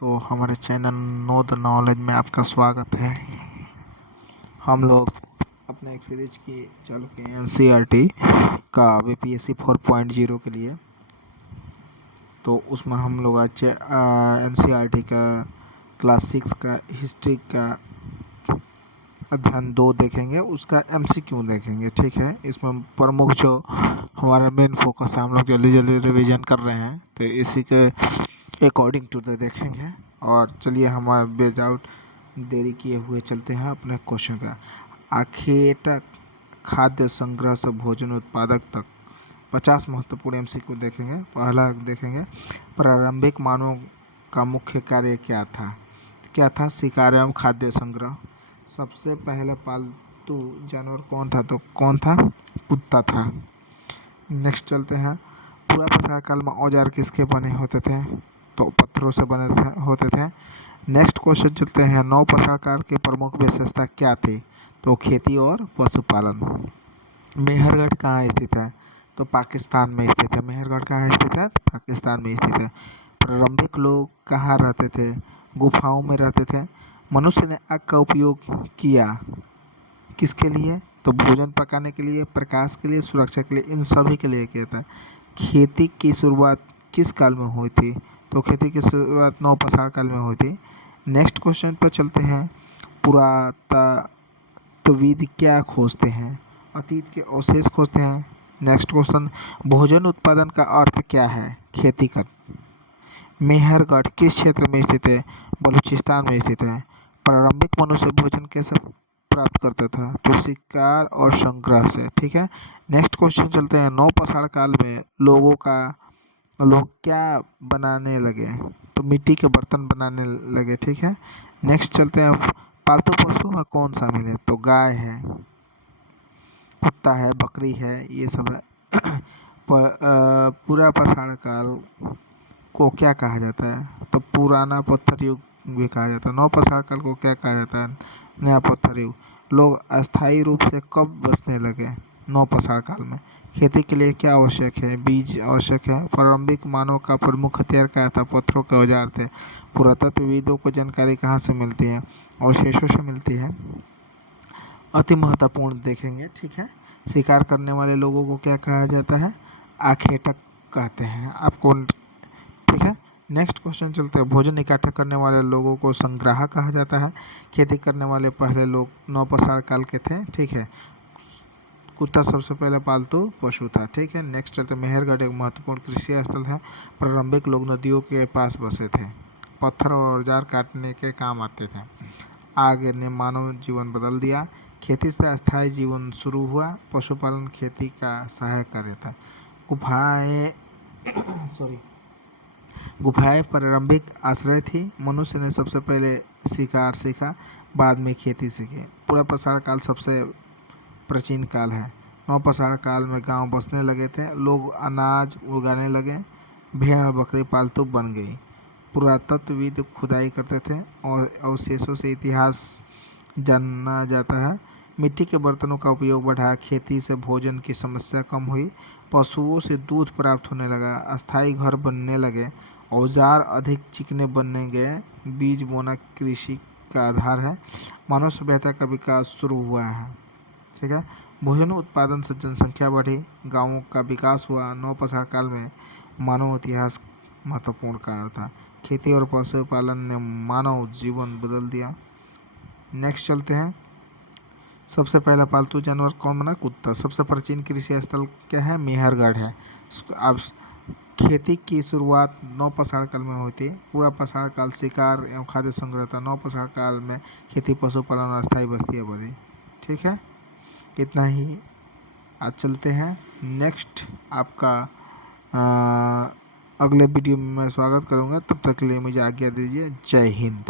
तो हमारे channel know the knowledge में आपका स्वागत है। हम लोग अपने एक सीरीज की चालू किए हैं एनसीईआरटी का बीपीएससी 4.0 के लिए। तो उसमें हम लोग आज एनसीईआरटी का क्लास 6 का हिस्ट्री का अध्ययन 2 देखेंगे, उसका एमसीक्यू देखेंगे। ठीक है, इसमें प्रमुख जो हमारा मेन फोकस है, हम लोग जल्दी जल्दी रिवीजन कर रहे हैं, तो इसी के अकॉर्डिंग टू द देखेंगे। और चलिए हमारे विदाउट देरी किए हुए चलते हैं अपने क्वेश्चन का। आखेटक खाद्य संग्रह से भोजन उत्पादक तक 50 महत्वपूर्ण एमसीक्यू देखेंगे। पहला देखेंगे, प्रारंभिक मानव का मुख्य कार्य क्या था? क्या था? शिकार एवं खाद्य संग्रह। सबसे पहले पालतू जानवर कौन था? तो कौन था? कुत्ता था। नेक्स्ट चलते हैं, पुरातन काल में औजार किसके बने होते थे? तो पत्थरों से बने होते थे। नेक्स्ट क्वेश्चन चलते हैं, नवपाषाण काल की प्रमुख विशेषता क्या थी? तो खेती और पशुपालन। मेहरगढ़ कहाँ स्थित है? तो पाकिस्तान में स्थित है। मेहरगढ़ कहाँ स्थित है? पाकिस्तान में स्थित है। प्रारंभिक लोग कहाँ रहते थे? गुफाओं में रहते थे। मनुष्य ने आग का उपयोग किया किसके लिए? तो भोजन पकाने के लिए, प्रकाश के लिए, सुरक्षा के लिए, इन सभी के लिए किया था। खेती की शुरुआत किस काल में हुई थी? तो खेती की शुरुआत नवपाषाण काल में हुई थी। नेक्स्ट क्वेश्चन पर चलते हैं, पुरातत्वविद क्या खोजते हैं? अतीत के अवशेष खोजते हैं। नेक्स्ट क्वेश्चन, भोजन उत्पादन का अर्थ क्या है? खेती कर। मेहरगढ़ किस क्षेत्र में स्थित है? बलूचिस्तान में स्थित है। प्रारंभिक मनुष्य भोजन कैसे प्राप्त करता था? तो शिकार और संग्रह से। ठीक है, नेक्स्ट क्वेश्चन चलते हैं, नवपाषाण काल में लोग क्या बनाने लगे? तो मिट्टी के बर्तन बनाने लगे। ठीक है, नेक्स्ट चलते हैं, पालतू पशु में कौन शामिल है? तो गाय है, कुत्ता है, बकरी है, ये सब है। पुरापाषाण काल को क्या कहा जाता है? तो पुराना पत्थर युग भी कहा जाता है। नवपाषाण काल को क्या कहा जाता है? नया पत्थर युग। लोग अस्थायी रूप से कब बसने लगे? नवपाषाण काल में। खेती के लिए क्या आवश्यक है? बीज आवश्यक है। प्रारंभिक मानव का प्रमुख हथियार क्या था? पत्थरों के औजार थे। पुरातत्वविदों को जानकारी कहाँ से मिलती है? अवशेषों से मिलती है। अति महत्वपूर्ण देखेंगे। ठीक है, शिकार करने वाले लोगों को क्या कहा जाता है? आखेटक कहते हैं आपको। ठीक है, नेक्स्ट क्वेश्चन चलते हैं, भोजन इकट्ठा करने वाले लोगों को संग्राहक कहा जाता है। खेती करने वाले पहले लोग नवपाषाण काल के थे। ठीक है, कुत्ता सबसे पहले पालतू पशु था। ठीक है, नेक्स्ट चलते, मेहरगढ़ एक महत्वपूर्ण कृषि स्थल है। प्रारंभिक लोग नदियों के पास बसे थे। पत्थर और औजार काटने के काम आते थे। आग ने मानव जीवन बदल दिया। खेती से अस्थायी जीवन शुरू हुआ। पशुपालन खेती का सहायक कार्य था। गुफाएं गुफाएं प्रारंभिक आश्रय थी। मनुष्य ने सबसे पहले शिकार सीखा, बाद में खेती सीखी। पुरापाषाण काल सबसे प्राचीन काल है। नवपाषाण काल में गांव बसने लगे थे। लोग अनाज उगाने लगे। भेड़ और बकरी पालतू बन गई। पुरातत्वविद खुदाई करते थे और अवशेषों से इतिहास जाना जाता है। मिट्टी के बर्तनों का उपयोग बढ़ा। खेती से भोजन की समस्या कम हुई। पशुओं से दूध प्राप्त होने लगा। अस्थायी घर बनने लगे। औजार अधिक चिकने बनने गए। बीज बोना कृषि का आधार है। मानव सभ्यता का विकास शुरू हुआ है। ठीक है, भोजन उत्पादन से जनसंख्या बढ़ी। गांवों का विकास हुआ। नवपाषाण काल में मानव इतिहास महत्वपूर्ण कारण था। खेती और पशुपालन ने मानव जीवन बदल दिया। नेक्स्ट चलते हैं, सबसे पहला पालतू जानवर कौन बना? कुत्ता। सबसे प्राचीन कृषि स्थल क्या है? मेहरगढ़ है। अब खेती की शुरुआत नवपाषाण काल में हुई थी। पुरापाषाण काल शिकार एवं खाद्य संग्रह था। नवपाषाण काल में खेती, पशुपालन और अस्थायी बस्तियाँ बनी। ठीक है, इतना ही। आज चलते हैं नेक्स्ट आपका अगले वीडियो में मैं स्वागत करूंगा। तब तक के लिए मुझे आज्ञा दीजिए। जय हिंद।